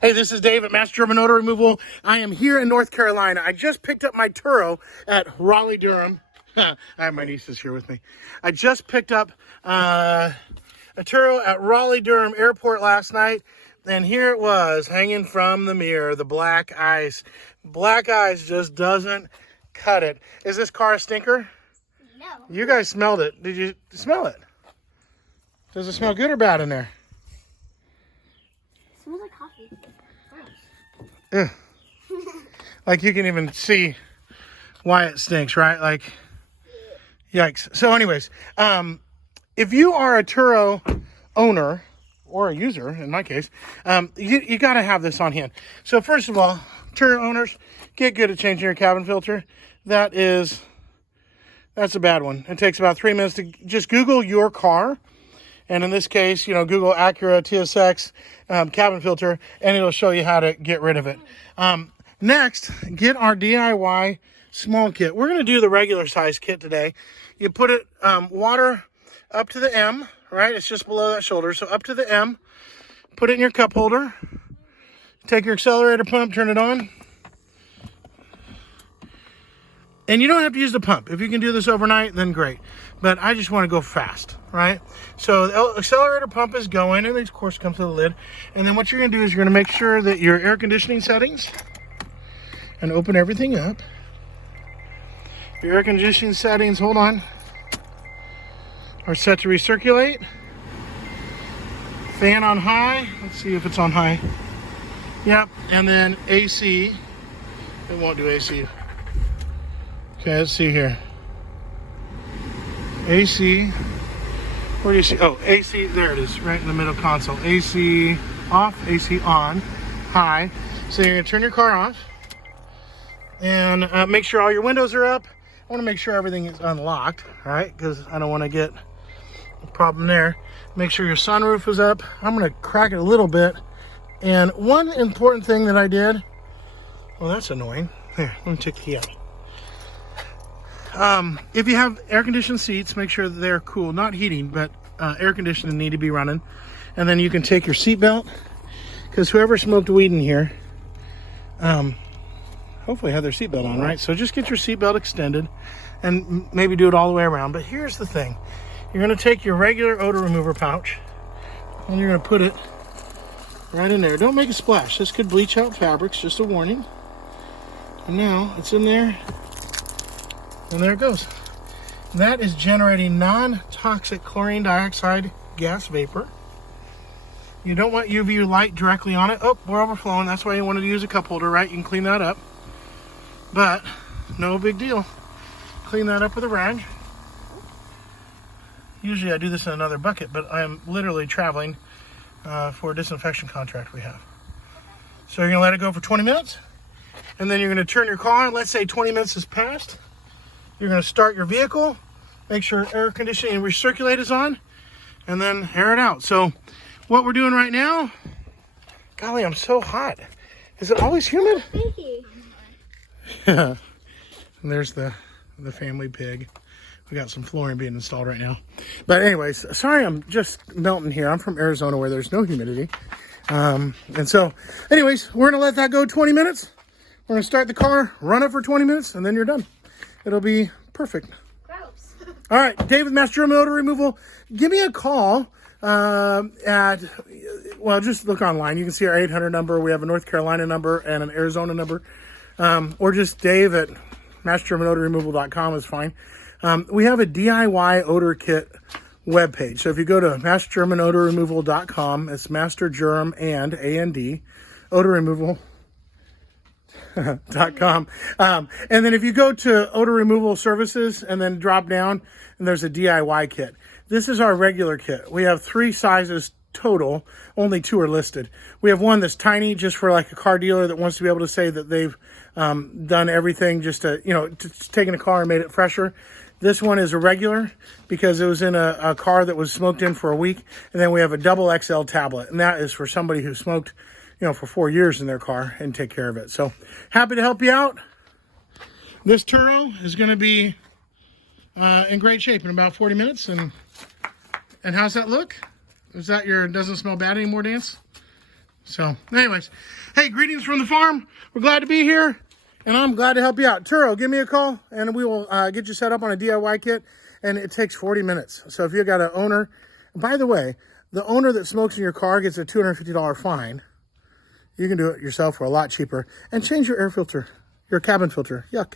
Hey, this is Dave at Master German Odor Removal. I am here in North Carolina. I just picked up my Turo at Raleigh, Durham. I have my nieces here with me. I just picked up a Turo at Raleigh, Durham Airport last night. And here it was, hanging from the mirror, the black ice. Black ice just doesn't cut it. Is this car a stinker? No. You guys smelled it. Did you smell it? Does it smell good or bad in there? It smells like coffee. Ugh. Like you can even see why it stinks, right? Like, yikes. So anyways, if you are a Turo owner or a user, in my case, you got to have this on hand. So first of all, Turo owners, get good at changing your cabin filter. That's a bad one. It takes about 3 minutes to just Google your car. And in this case, Google Acura TSX cabin filter, and it'll show you how to get rid of it. Next, get our DIY small kit. We're going to do the regular size kit today. You put it water up to the M, right? It's just below that shoulder. So up to the M, put it in your cup holder. Take your accelerator pump, turn it on. And you don't have to use the pump. If you can do this overnight, then great. But I just want to go fast, right? So the accelerator pump is going, and of course comes with a lid. And then what you're going to do is you're going to make sure that your air conditioning settings, and open everything up. Your air conditioning settings, hold on, are set to recirculate. Fan on high. Let's see if it's on high. Yep. And then AC. It won't do AC. Okay, let's see here. AC. Where do you see? Oh, AC. There it is, right in the middle console. AC off, AC on, high. So you're going to turn your car off and make sure all your windows are up. I want to make sure everything is unlocked, right? Because I don't want to get a problem there. Make sure your sunroof is up. I'm going to crack it a little bit. And one important thing that I did, well, that's annoying. Here, let me take the key out. If you have air-conditioned seats, make sure that they're cool. Not heating, but air conditioning need to be running. And then you can take your seat belt, because whoever smoked weed in here, hopefully had their seat belt on, right? So just get your seat belt extended and maybe do it all the way around. But here's the thing. You're going to take your regular odor remover pouch and you're going to put it right in there. Don't make a splash. This could bleach out fabrics, just a warning. And now it's in there. And there it goes. That is generating non-toxic chlorine dioxide gas vapor. You don't want UV light directly on it. Oh, we're overflowing. That's why you wanted to use a cup holder, right? You can clean that up. But no big deal. Clean that up with a rag. Usually I do this in another bucket, but I am literally traveling for a disinfection contract we have. So you're going to let it go for 20 minutes. And then you're going to turn your car on. Let's say 20 minutes has passed. You're going to start your vehicle, make sure air conditioning and recirculate is on, and then air it out. So what we're doing right now, golly, I'm so hot. Is it always humid? Thank you. Yeah. And there's the family pig. We got some flooring being installed right now. But anyways, sorry I'm just melting here. I'm from Arizona where there's no humidity. And so anyways, we're going to let that go 20 minutes. We're going to start the car, run it for 20 minutes, and then you're done. It'll be perfect. Gross. All right, David, Master German Odor Removal. Give me a call just look online. You can see our 800 number. We have a North Carolina number and an Arizona number. Or just Dave at mastergermanodorremoval.com is fine. We have a DIY odor kit webpage. So if you go to mastergermanodorremoval.com, it's Master Germ and A-N-D, odor removal. .com. And then if you go to odor removal services and then drop down, and there's a DIY kit. This is our regular kit. We have 3 sizes total. Only 2 are listed. We have one that's tiny, just for like a car dealer that wants to be able to say that they've done everything just to, taken a car and made it fresher. This one is a regular because it was in a car that was smoked in for a week. And then we have a double XL tablet, and that is for somebody who smoked for 4 years in their car and take care of it. So happy to help you out. This Turo is going to be in great shape in about 40 minutes. And how's that look? Is that your doesn't smell bad anymore dance? So, anyways, hey, greetings from the farm. We're glad to be here, and I'm glad to help you out. Turo, give me a call, and we will get you set up on a DIY kit, and it takes 40 minutes. So if you got an owner, by the way, the owner that smokes in your car gets a $250 fine. You can do it yourself for a lot cheaper, and change your air filter, your cabin filter. Yuck.